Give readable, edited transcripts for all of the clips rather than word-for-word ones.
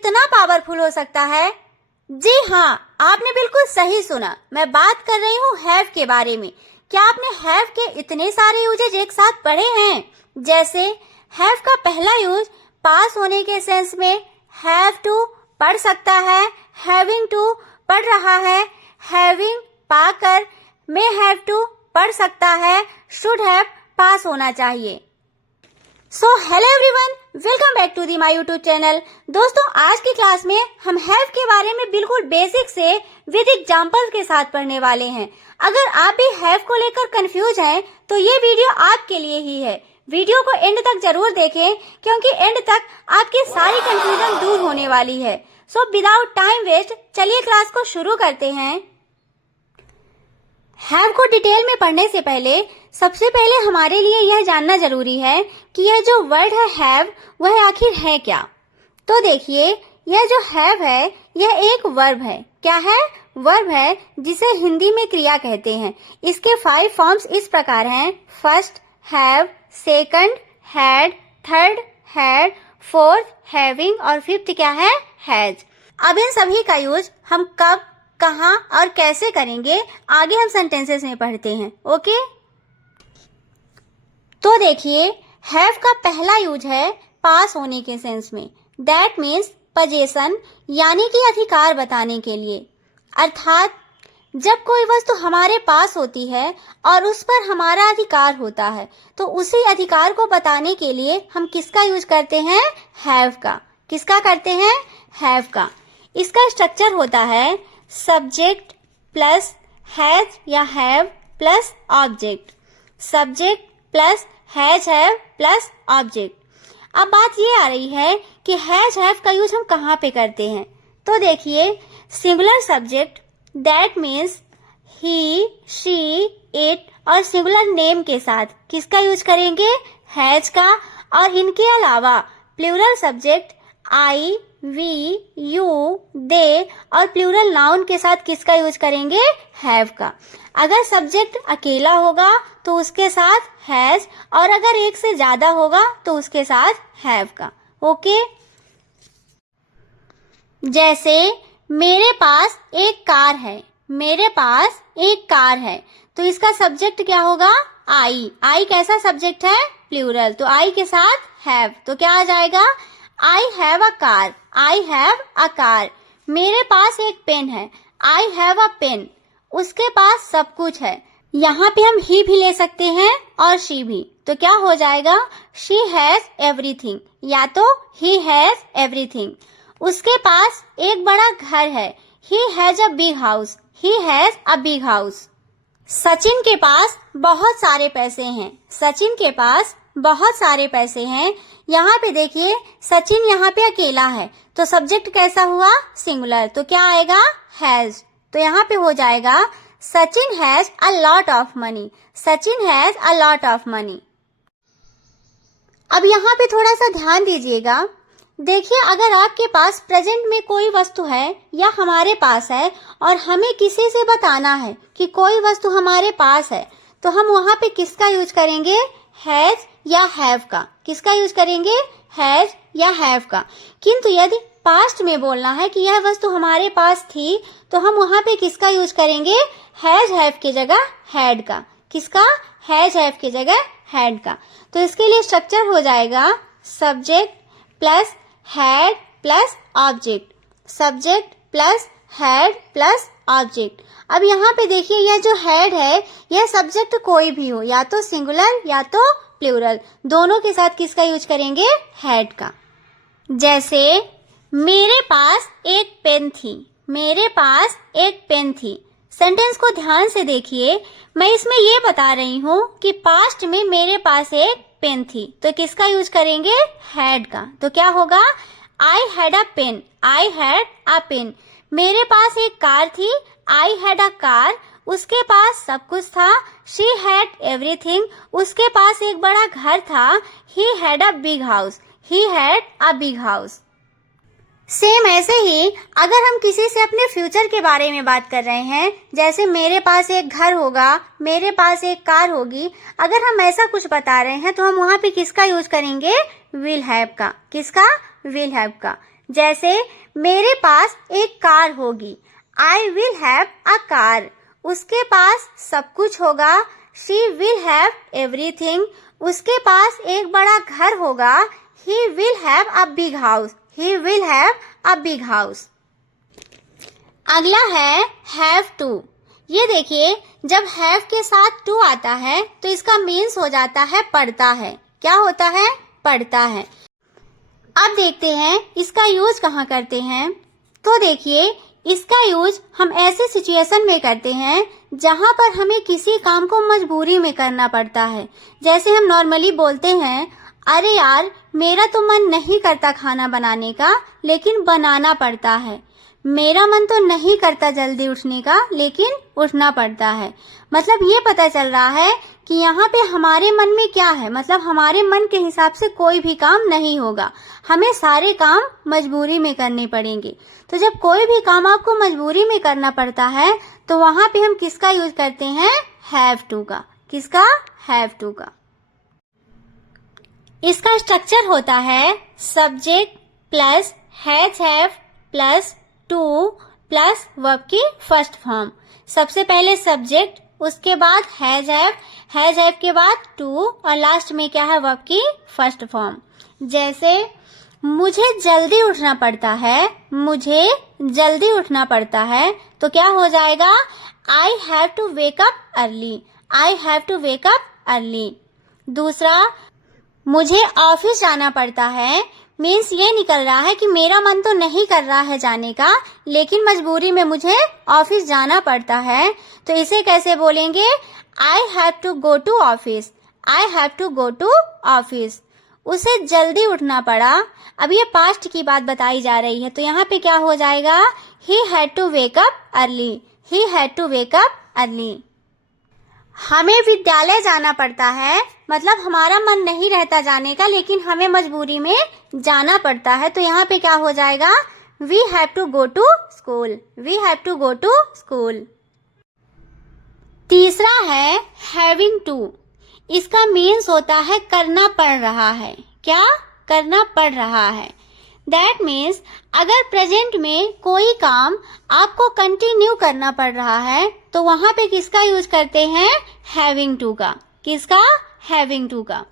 कितना पावरफुल हो सकता है? जी हाँ, आपने बिल्कुल सही सुना। मैं बात कर रही हूँ हैव के बारे में। क्या आपने हैव के इतने सारे यूजेज एक साथ पढ़े हैं? जैसे हैव का पहला यूज पास होने के सेंस में हैव टू पढ़ सकता है, हैविंग टू पढ़ रहा है, हैविंग पाकर मे हैव टू पढ़ सकता है, शुड हैव पास होना चाहिए। So hello everyone, welcome back to the my YouTube channel. दोस्तों, आज की क्लास में हम हैव के बारे में बिल्कुल बेसिक से विद एग्जांपल्स के साथ पढ़ने वाले हैं। अगर आप भी हैव को लेकर कंफ्यूज हैं तो ये वीडियो आपके लिए ही है। वीडियो को एंड तक जरूर देखें क्योंकि एंड तक आपकी सारी कंफ्यूजन दूर होने वाली है। सो विदाउट टाइम वेस्ट चलिए क्लास को शुरू करते हैं। हैव को डिटेल में पढ़ने से पहले सबसे पहले हमारे लिए यह जानना जरूरी है कि यह जो वर्ड है हैव वह आखिर है क्या। तो देखिए, यह जो हैव है यह एक वर्ब है। क्या है? वर्ब है जिसे हिंदी में क्रिया कहते हैं। इसके 5 फॉर्म्स इस प्रकार हैं: first have, second had, third had, fourth having और फिफ्थ क्या है? हैज। अब इन सभी का यूज हम कब, कहाँ और कैसे करेंगे आगे हम सेंटेंसेस में पढ़ते हैं। ओके, तो देखिए, हैव का पहला यूज है पास होने के सेंस में। दैट मीन्स पोजेशन, यानी कि अधिकार बताने के लिए। अर्थात जब कोई वस्तु हमारे पास होती है और उस पर हमारा अधिकार होता है तो उसी अधिकार को बताने के लिए हम किसका यूज करते हैं? हैव का। किसका करते हैं? हैव का। इसका स्ट्रक्चर होता है सब्जेक्ट प्लस हैज या have plus object, subject plus has have plus object. अब बात ये आ रही है कि हैज हैव का यूज हम कहाँ पे करते हैं। तो देखिए, singular subject that means he, she, it और सिंगुलर नेम के साथ किसका यूज करेंगे? हैज का। और इनके अलावा plural subject I, we, you, they और प्लूरल नाउन के साथ किसका यूज करेंगे? हैव का। अगर सब्जेक्ट अकेला होगा तो उसके साथ हैज और अगर एक से ज्यादा होगा तो उसके साथ हैव का। ओके, जैसे मेरे पास एक कार है। मेरे पास एक कार है तो इसका सब्जेक्ट क्या होगा? आई। आई कैसा सब्जेक्ट है? प्लूरल। तो आई के साथ हैव, तो क्या आ जाएगा? I have a car. I have a car. मेरे पास एक पेन है। I have a pen. उसके पास सब कुछ है। यहाँ पे हम ही भी ले सकते हैं और शी भी। तो क्या हो जाएगा? शी हैज एवरीथिंग या तो ही हैज एवरीथिंग। उसके पास एक बड़ा घर है। He has a big house. He has a big house. Sachin के पास बहुत सारे पैसे हैं। सचिन के पास बहुत सारे पैसे हैं। यहाँ पे देखिए, सचिन यहाँ पे अकेला है तो सब्जेक्ट कैसा हुआ? सिंगुलर। तो क्या आएगा? हैज। तो यहाँ पे हो जाएगा Sachin has a lot of money. Sachin has a lot of money. अब यहाँ पे थोड़ा सा ध्यान दीजिएगा। देखिए, अगर आपके पास प्रेजेंट में कोई वस्तु है या हमारे पास है और हमें किसी से बताना है कि कोई वस्तु हमारे पास है तो हम वहाँ पे किसका यूज करेंगे? हैज या हैव का। किसका यूज करेंगे? हैज या हैव का। किंतु यदि पास्ट में बोलना है कि यह वस्तु हमारे पास थी तो हम वहाँ पे किसका यूज करेंगे? हैज हैव की जगह हैड का। किसका? हैज हैव की जगह हैड का। तो इसके लिए स्ट्रक्चर हो जाएगा subject plus had plus object, subject plus had plus object. अब यहाँ पे देखिए, यह जो हैड है यह सब्जेक्ट कोई भी हो, या तो सिंगुलर या तो प्लूरल, दोनों के साथ किसका यूज करेंगे? हैड का। जैसे मेरे पास एक पेन थी। मेरे पास एक पेन थी। सेंटेंस को ध्यान से देखिए। मैं इसमें ये बता रही हूँ कि पास्ट में मेरे पास एक पेन थी तो किसका यूज करेंगे? हैड का। तो क्या होगा? I had a pen. I had a pen. मेरे पास एक कार थी। I had a car. उसके पास सब कुछ था। She had everything. उसके पास एक बड़ा घर था। He had a big house. He had a big house. Same ऐसे ही अगर हम किसी से अपने फ्यूचर के बारे में बात कर रहे हैं, जैसे मेरे पास एक घर होगा, मेरे पास एक कार होगी, अगर हम ऐसा कुछ बता रहे हैं तो हम वहाँ पे किसका यूज करेंगे? विल हैव का। किसका? विल हैव का। जैसे मेरे पास एक कार होगी, I will have a car. उसके पास सब कुछ होगा, शी विल हैव एवरीथिंग। उसके पास एक बड़ा घर होगा, he will have a big house, he will have a big house. अगला है हैव टू। ये देखिए, जब हैव के साथ टू आता है तो इसका मीन्स हो जाता है पढ़ता है। क्या होता है? पढ़ता है। अब देखते हैं इसका यूज कहाँ करते हैं। तो देखिए, इसका यूज हम ऐसे सिचुएशन में करते हैं जहां पर हमें किसी काम को मजबूरी में करना पड़ता है। जैसे हम नॉर्मली बोलते हैं, अरे यार मेरा तो मन नहीं करता खाना बनाने का, लेकिन बनाना पड़ता है। मेरा मन तो नहीं करता जल्दी उठने का, लेकिन उठना पड़ता है। मतलब ये पता चल रहा है कि यहाँ पे हमारे मन में क्या है, मतलब हमारे मन के हिसाब से कोई भी काम नहीं होगा, हमें सारे काम मजबूरी में करने पड़ेंगे। तो जब कोई भी काम आपको मजबूरी में करना पड़ता है तो वहां पे हम किसका यूज करते हैं? हैव टू का। किसका? हैव टू का। इसका स्ट्रक्चर होता है subject plus has have plus two plus verb की फर्स्ट फॉर्म। सबसे पहले सब्जेक्ट, उसके बाद हैज हैव के बाद टू और लास्ट में क्या है? वर्ब की फर्स्ट फॉर्म। जैसे मुझे जल्दी उठना पड़ता है, मुझे जल्दी उठना पड़ता है, तो क्या हो जाएगा? I have to wake up early, I have to wake up early. दूसरा, मुझे ऑफिस जाना पड़ता है, मीन्स ये निकल रहा है कि मेरा मन तो नहीं कर रहा है जाने का, लेकिन मजबूरी में मुझे ऑफिस जाना पड़ता है। तो इसे कैसे बोलेंगे? I have to go to office, I have to go to office. उसे जल्दी उठना पड़ा। अब ये पास्ट की बात बताई जा रही है, तो यहाँ पे क्या हो जाएगा? He had to wake up early, he had to wake up early. हमें विद्यालय जाना पड़ता है, मतलब हमारा मन नहीं रहता जाने का, लेकिन हमें मजबूरी में जाना पड़ता है, तो यहाँ पे क्या हो जाएगा? We have to go to school, we have to go to school. तीसरा है हैविंग टू। इसका मीन्स होता है करना पड़ रहा है। क्या? करना पड़ रहा है। दैट मीन्स अगर प्रेजेंट में कोई काम आपको कंटिन्यू करना पड़ रहा है तो वहां पे किसका यूज करते हैं? हैविंग टू का। किसका? हैविंग टू का।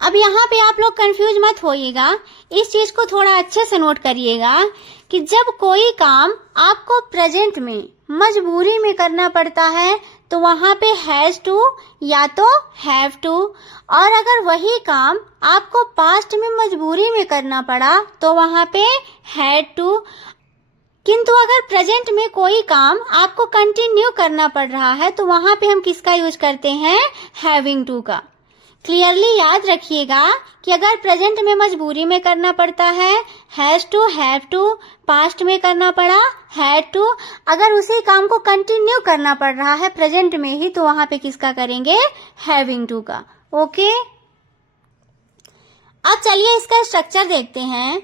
अब यहाँ पे आप लोग कंफ्यूज मत होइएगा, इस चीज को थोड़ा अच्छे से नोट करिएगा कि जब कोई काम आपको प्रेजेंट में मजबूरी में करना पड़ता है तो वहां पे हैज टू या तो हैव टू, और अगर वही काम आपको पास्ट में मजबूरी में करना पड़ा तो वहां पे हैड टू। किंतु अगर प्रेजेंट में कोई काम आपको कंटिन्यू करना पड़ रहा है तो वहां पे हम किसका यूज करते हैं? हैविंग टू का। क्लियरली याद रखिएगा कि अगर प्रेजेंट में मजबूरी में करना पड़ता है has to, have to, past में करना पड़ा हैड टू, अगर उसी काम को कंटिन्यू करना पड़ रहा है प्रेजेंट में ही तो वहां पे किसका करेंगे? हैविंग टू का। ओके, अब चलिए इसका स्ट्रक्चर देखते हैं।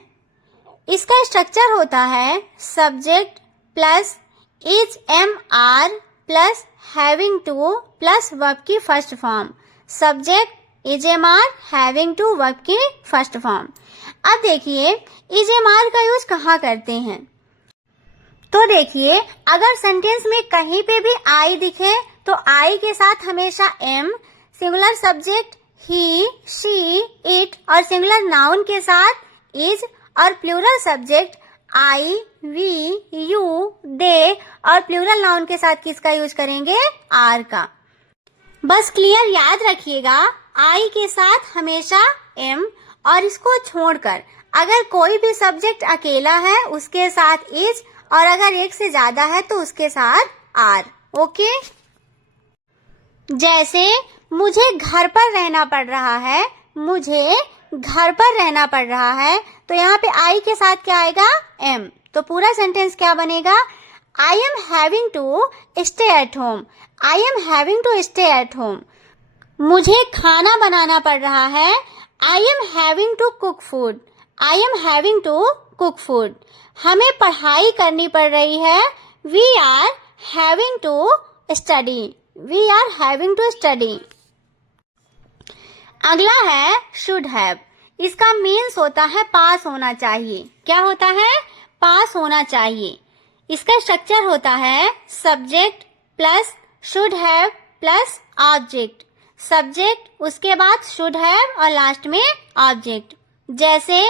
इसका स्ट्रक्चर होता है subject plus is am are plus having to plus verb की first form. Subject is am are, having to, verb की फर्स्ट फॉर्म। अब देखिए इज एम आर का यूज कहाँ करते हैं? तो देखिए, अगर सेंटेंस में कहीं पे भी आई दिखे तो आई के साथ हमेशा am, singular subject he, she, it और सिंगुलर नाउन के साथ इज, और plural subject I, we, you, they और प्लूरल नाउन के साथ किसका यूज करेंगे? आर का। बस क्लियर याद रखिएगा, आई के साथ हमेशा एम, और इसको छोड़कर अगर कोई भी सब्जेक्ट अकेला है उसके साथ इज, और अगर एक से ज्यादा है तो उसके साथ आर। ओके, जैसे मुझे घर पर रहना पड़ रहा है, मुझे घर पर रहना पड़ रहा है, तो यहाँ पे आई के साथ क्या आएगा? एम। तो पूरा सेंटेंस क्या बनेगा? I am having to stay at home, I am having to stay at home. मुझे खाना बनाना पड़ रहा है, I am having to cook food, I am having to cook food. हमें पढ़ाई करनी पड़ रही है, we are having to study, we are having to study. अगला है शुड हैव। इसका मीन्स होता है पास होना चाहिए। क्या होता है? पास होना चाहिए। इसका स्ट्रक्चर होता है subject plus should have plus object. Subject, उसके बाद शुड हैव और लास्ट में ऑब्जेक्ट। जैसे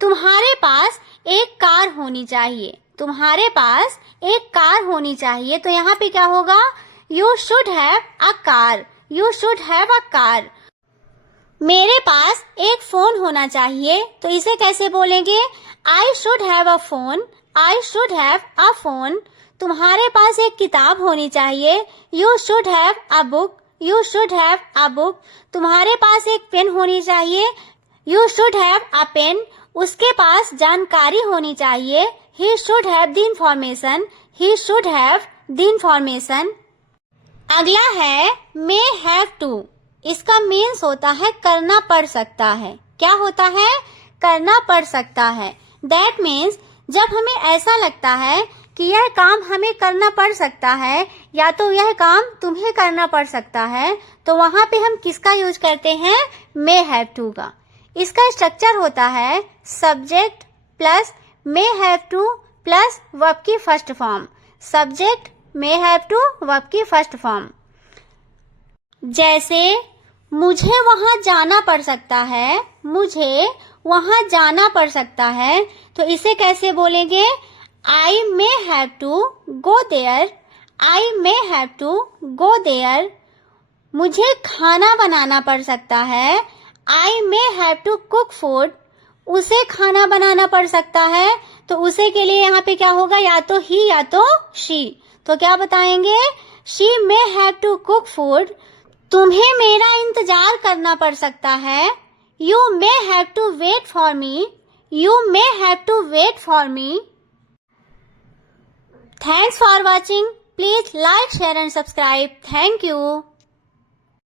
तुम्हारे पास एक कार होनी चाहिए। तुम्हारे पास एक कार होनी चाहिए, तो यहाँ पे क्या होगा? You should have a car. You should have a car. मेरे पास एक फोन होना चाहिए, तो इसे कैसे बोलेंगे? I should have a phone. I should have a phone. तुम्हारे पास एक किताब होनी चाहिए। You should have a book. You should have a book. तुम्हारे पास एक पेन होनी चाहिए। You should have a pen. उसके पास जानकारी होनी चाहिए। He should have the information. He should have the information. अगला है मे हैव टू। इसका मीन्स होता है करना पड़ सकता है। क्या होता है? करना पड़ सकता है। दैट मीन्स जब हमें ऐसा लगता है कि यह काम हमें करना पड़ सकता है या तो यह काम तुम्हें करना पड़ सकता है, तो वहां पे हम किसका यूज करते हैं? मे हैव टू का। इसका स्ट्रक्चर होता है subject plus may have to plus verb की first form. Subject may have to verb की फर्स्ट फॉर्म। जैसे मुझे वहां जाना पड़ सकता है। मुझे वहां जाना पड़ सकता है, तो इसे कैसे बोलेंगे? I may have to go there. I may have to go there. मुझे खाना बनाना पड़ सकता है। I may have to cook food. उसे खाना बनाना पड़ सकता है, तो उसे के लिए यहाँ पे क्या होगा? या तो ही या तो शी। तो क्या बताएंगे? She may have to cook food. तुम्हें मेरा इंतजार करना पड़ सकता है। You may have to wait for me. You may have to wait for me. Thanks for watching. Please like, share and subscribe. Thank you.